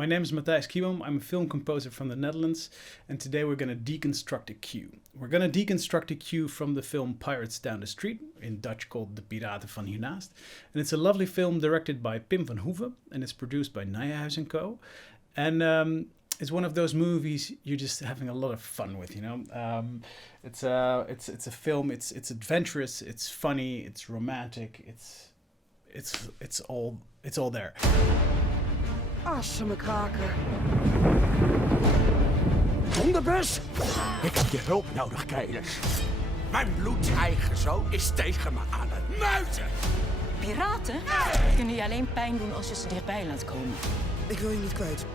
My name is Matthijs Kieboom. I'm a film composer from the Netherlands, and today we're going to deconstruct a cue. We're going to deconstruct a cue from the film Pirates Down the Street, in Dutch called De Piraten van Hiernaast. And it's a lovely film directed by Pim van Hoeven, and it's produced by Nijhuis & Co. And it's one of those movies you're just having a lot of fun with, you know. It's a film. It's adventurous. It's funny. It's romantic. It's all there. Assemekaker. Donders! Ik heb je hulp nodig, Kelis. Mijn bloedeigen zoon is tegen me aan het muiten. Piraten kunnen je alleen pijn doen als je ze dichtbij laat komen. Ik wil je niet kwijt.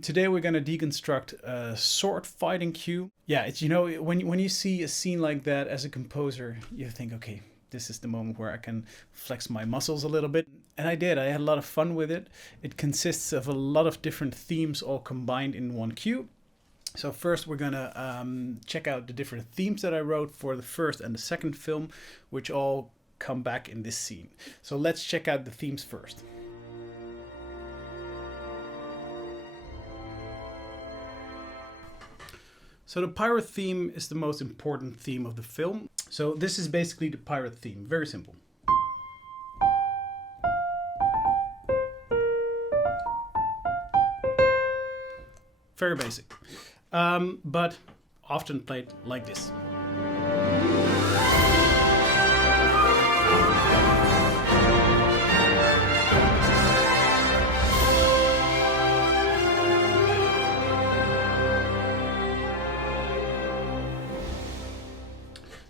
Today we're going to deconstruct a sword fighting cue. Yeah, it's, you know, when you see a scene like that as a composer, you think, okay, this is the moment where I can flex my muscles a little bit. And I did. I had a lot of fun with it. It consists of a lot of different themes all combined in one cue. So first we're going to check out the different themes that I wrote for the first and the second film, which all come back in this scene. So let's check out the themes first. So the pirate theme is the most important theme of the film. So this is basically the pirate theme. Very simple. Very basic. But often played like this.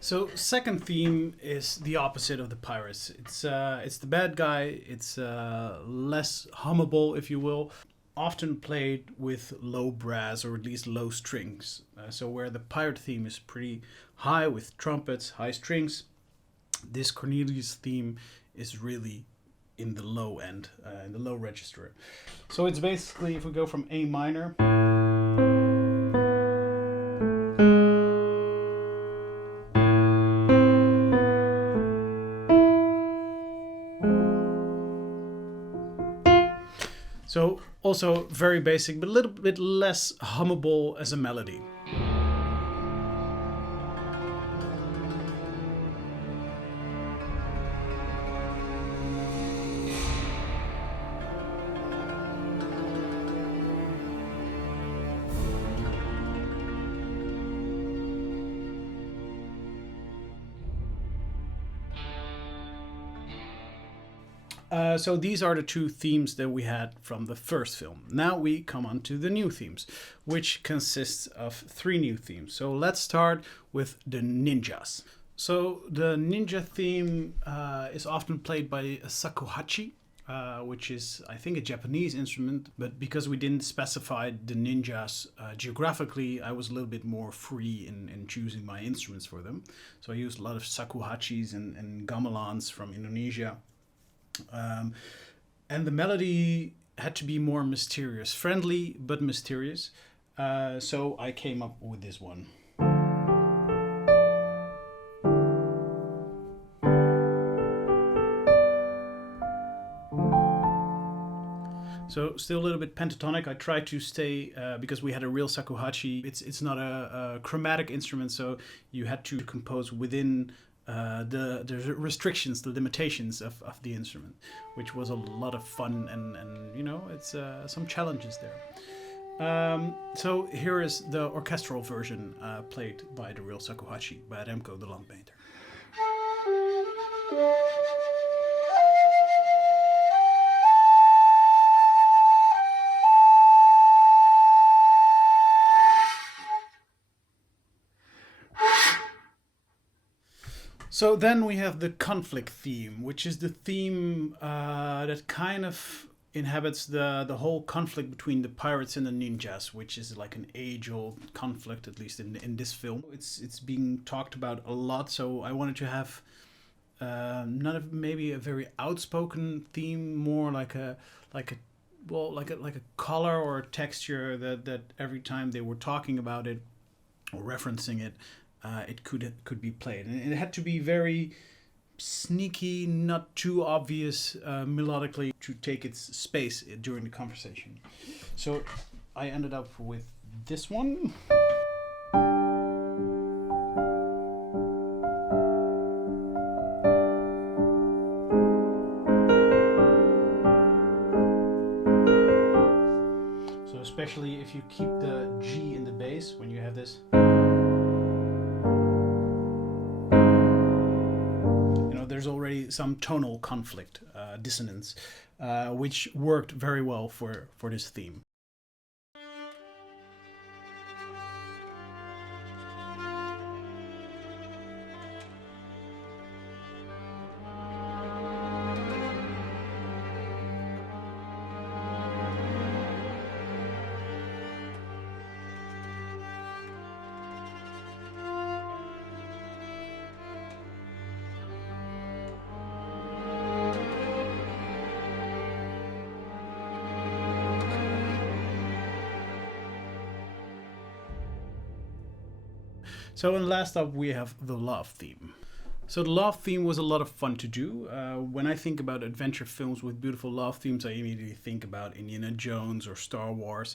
So second theme is the opposite of the pirates. It's the bad guy. It's less hummable, if you will. Often played with low brass or at least low strings. So where the pirate theme is pretty high with trumpets, high strings, this Cornelius theme is really in the low end, in the low register. So it's basically, if we go from A minor. So also very basic, but a little bit less hummable as a melody. So these are the two themes that we had from the first film. Now we come on to the new themes, which consists of 3 new themes. So let's start with the ninjas. So the ninja theme is often played by a shakuhachi, which is, I think, a Japanese instrument. But because we didn't specify the ninjas geographically, I was a little bit more free in choosing my instruments for them. So I used a lot of shakuhachis and gamelans from Indonesia. And the melody had to be more mysterious, friendly but mysterious. So I came up with this one. So still a little bit pentatonic. I tried to stay, because we had a real shakuhachi. It's not a chromatic instrument, so you had to compose within the restrictions, the limitations of the instrument, which was a lot of fun and you know, it's some challenges there. So here is the orchestral version played by the real shakuhachi, by Remco de Landmeter. So then we have the conflict theme, which is the theme that kind of inhabits the whole conflict between the pirates and the ninjas, which is like an age-old conflict, at least in this film. It's being talked about a lot, so I wanted to have maybe a very outspoken theme, more like a color or a texture that every time they were talking about it or referencing it, it could be played, and it had to be very sneaky, not too obvious melodically to take its space during the conversation. So I ended up with this one. So especially if you keep the G in the bass when you have this. There's already some tonal conflict, dissonance, which worked very well for this theme. So and last up we have the love theme. So the love theme was a lot of fun to do. When I think about adventure films with beautiful love themes, I immediately think about Indiana Jones or Star Wars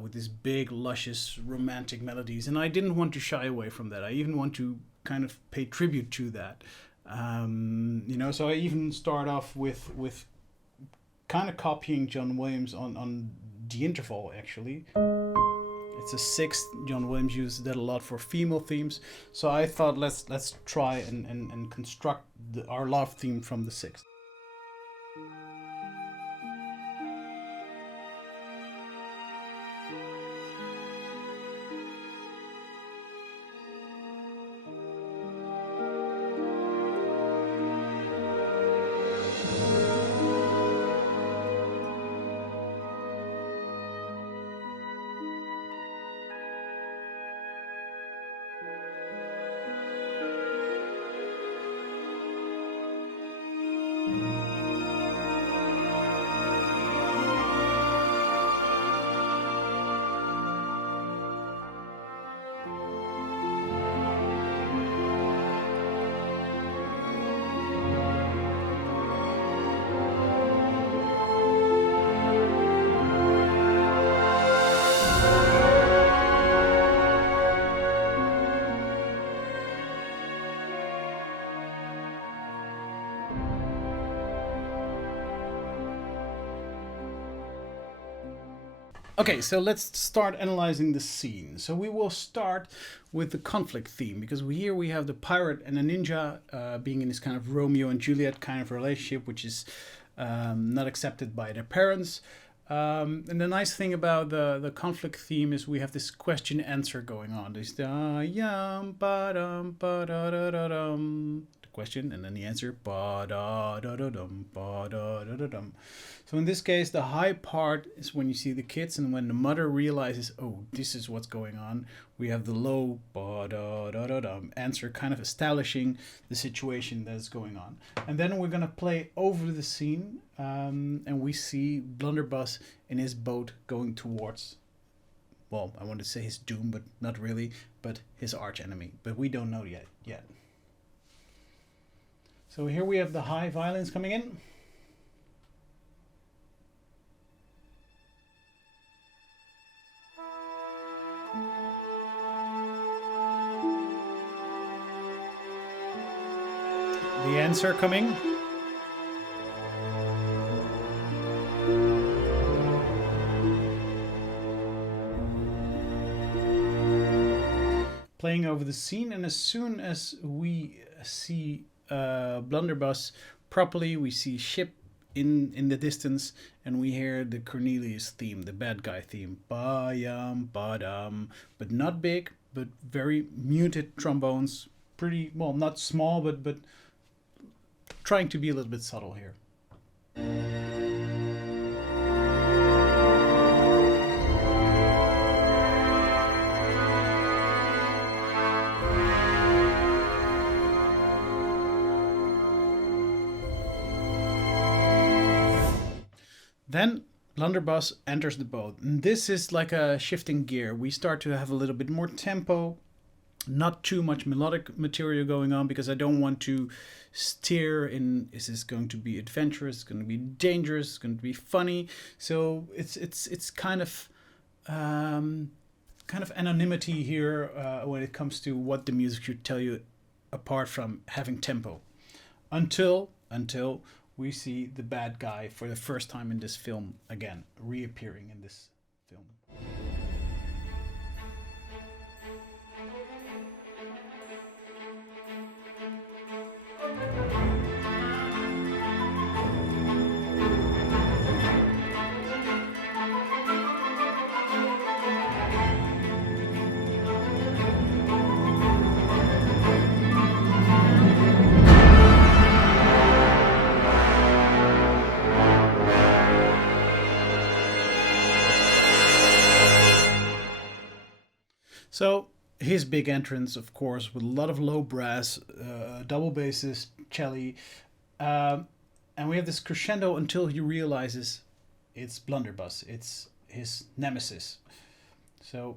with these big, luscious, romantic melodies. And I didn't want to shy away from that. I even want to kind of pay tribute to that. So I even start off with kind of copying John Williams on the interval, actually. It's a sixth. John Williams uses that a lot for female themes. So I thought let's try and construct our love theme from the sixth. Okay, so let's start analyzing the scene. So we will start with the conflict theme, because here we have the pirate and a ninja being in this kind of Romeo and Juliet kind of relationship, which is not accepted by their parents. And the nice thing about the conflict theme is we have this question-answer going on. There's the yum, ba-dum, ba-da-da-da-dum. The question, and then the answer, ba-da-da-da-dum, ba-da-da-da-dum. So in this case, the high part is when you see the kids, and when the mother realizes, oh, this is what's going on, we have the low ba-da-da-da-dum answer, kind of establishing the situation that is going on. And then we're going to play over the scene, and we see Blunderbuss in his boat going towards, well, I want to say his doom, but not really, but his arch enemy. But we don't know yet. So here we have the high violins coming in. The answer coming. Playing over the scene, and as soon as we see Blunderbuss properly, we see ship in the distance, and we hear the Cornelius theme, the bad guy theme. Ba-yum, ba-dum. But not big, but very muted trombones. Pretty, well, not small, but trying to be a little bit subtle here. Then Blunderbuss enters the boat. And this is like a shifting gear. We start to have a little bit more tempo. Not too much melodic material going on because I don't want to steer in, is this going to be adventurous, it's going to be dangerous, it's going to be funny. So it's kind of anonymity here when it comes to what the music should tell you, apart from having tempo, until we see the bad guy for the first time in this film again, reappearing in this film. So his big entrance, of course, with a lot of low brass, double basses, cello, and we have this crescendo until he realizes it's Blunderbuss, it's his nemesis. So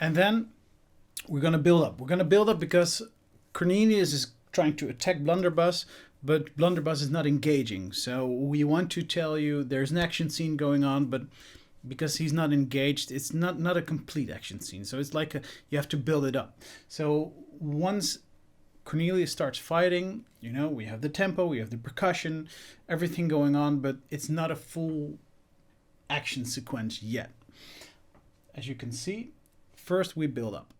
and then we're going to build up. We're going to build up because Cornelius is trying to attack Blunderbuss, but Blunderbuss is not engaging. So we want to tell you there's an action scene going on, but because he's not engaged, it's not a complete action scene. So it's like you have to build it up. So once Cornelius starts fighting, we have the tempo, we have the percussion, everything going on, but it's not a full action sequence yet. As you can see, first we build up.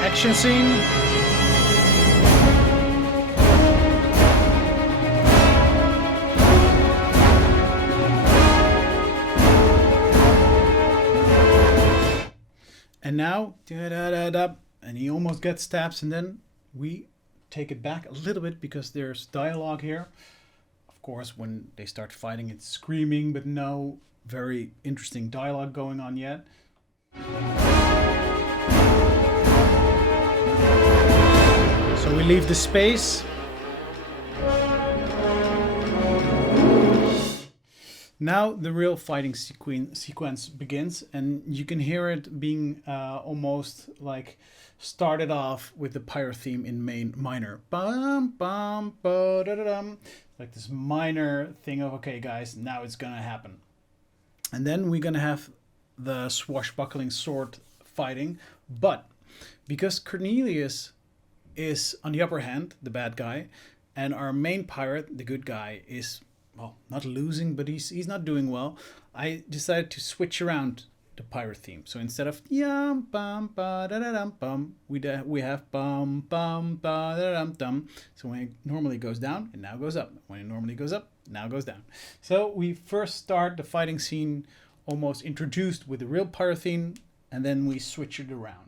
Action scene. And now, and he almost gets stabs, and then we take it back a little bit because there's dialogue here. Of course, when they start fighting, it's screaming, but no very interesting dialogue going on yet. So we leave the space. Now the real fighting sequence begins, and you can hear it being almost like started off with the pyro theme in minor. Bum, bum, ba-da-da-dum. Like this minor thing of, okay guys, now it's gonna happen. And then we're gonna have the swashbuckling sword fighting, but because Cornelius is on the upper hand, the bad guy, and our main pirate, the good guy, is, well, not losing, but he's not doing well, I decided to switch around the pirate theme. So instead of yum bum ba da da dum bum, we have bum bum ba da dum dum. So when it normally goes down, it now goes up. When it normally goes up, it now goes down. So we first start the fighting scene almost introduced with the real pirate theme, and then we switch it around.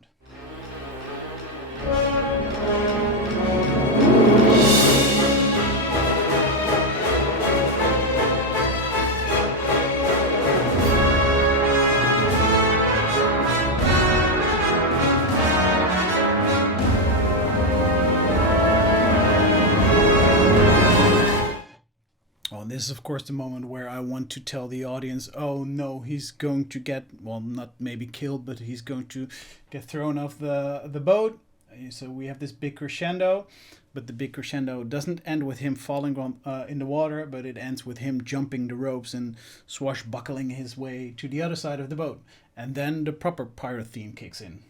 This is of course the moment where I want to tell the audience, oh no, he's going to get, well, not maybe killed, but he's going to get thrown off the boat. So we have this big crescendo, but the big crescendo doesn't end with him falling in the water, but it ends with him jumping the ropes and swashbuckling his way to the other side of the boat. And then the proper pirate theme kicks in.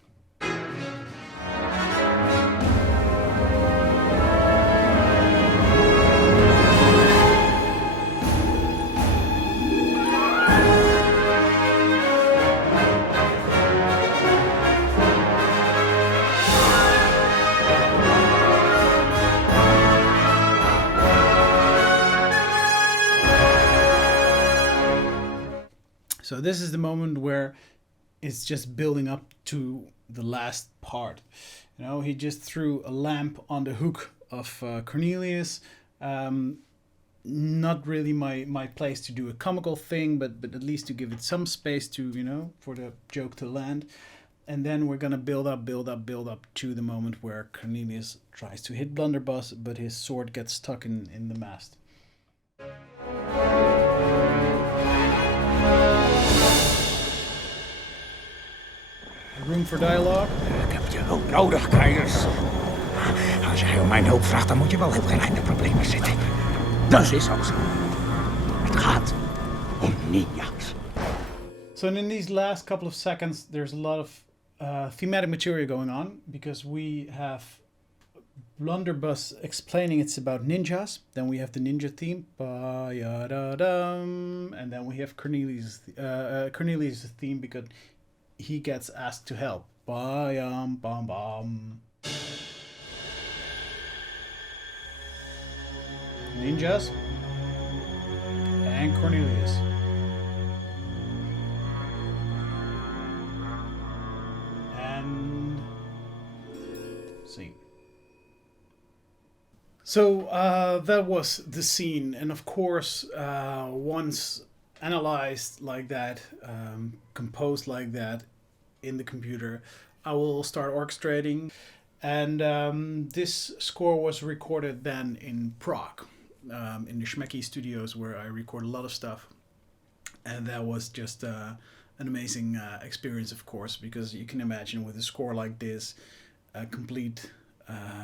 So this is the moment where it's just building up to the last part. You know, he just threw a lamp on the hook of Cornelius. Not really my place to do a comical thing, but at least to give it some space to, you know, for the joke to land. And then we're gonna build up to the moment where Cornelius tries to hit Blunderbuss, but his sword gets stuck in the mast. Room for dialogue. Ik heb je hulp nodig, Keilers. Als jij om mijn hulp vraagt, dan moet je wel heel erg in de problemen zitten. Dat is ook zo. Het gaat om ninjas. So in these last couple of seconds, there's a lot of thematic material going on, because we have Blunderbuss explaining it's about ninjas. Then we have the ninja theme, ba-ya-da-dum, and then we have Cornelius' theme, because he gets asked to help. Ba-yam, bam, bam. Ninjas and Cornelius. And scene. So that was the scene, and of course, once analyzed like that, composed like that in the computer, I will start orchestrating. And this score was recorded then in Prague, in the Schmecky studios, where I record a lot of stuff. And that was just an amazing experience, of course, because you can imagine with a score like this, a complete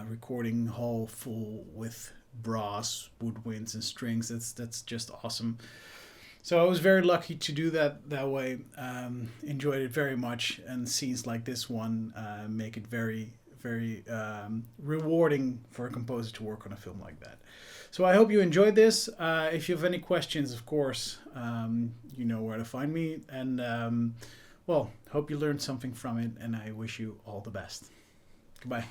recording hall full with brass, woodwinds and strings. That's just awesome. So I was very lucky to do that way. Enjoyed it very much, and scenes like this one make it very, very rewarding for a composer to work on a film like that. So I hope you enjoyed this. If you have any questions, of course, you know where to find me. And well, hope you learned something from it, and I wish you all the best. Goodbye.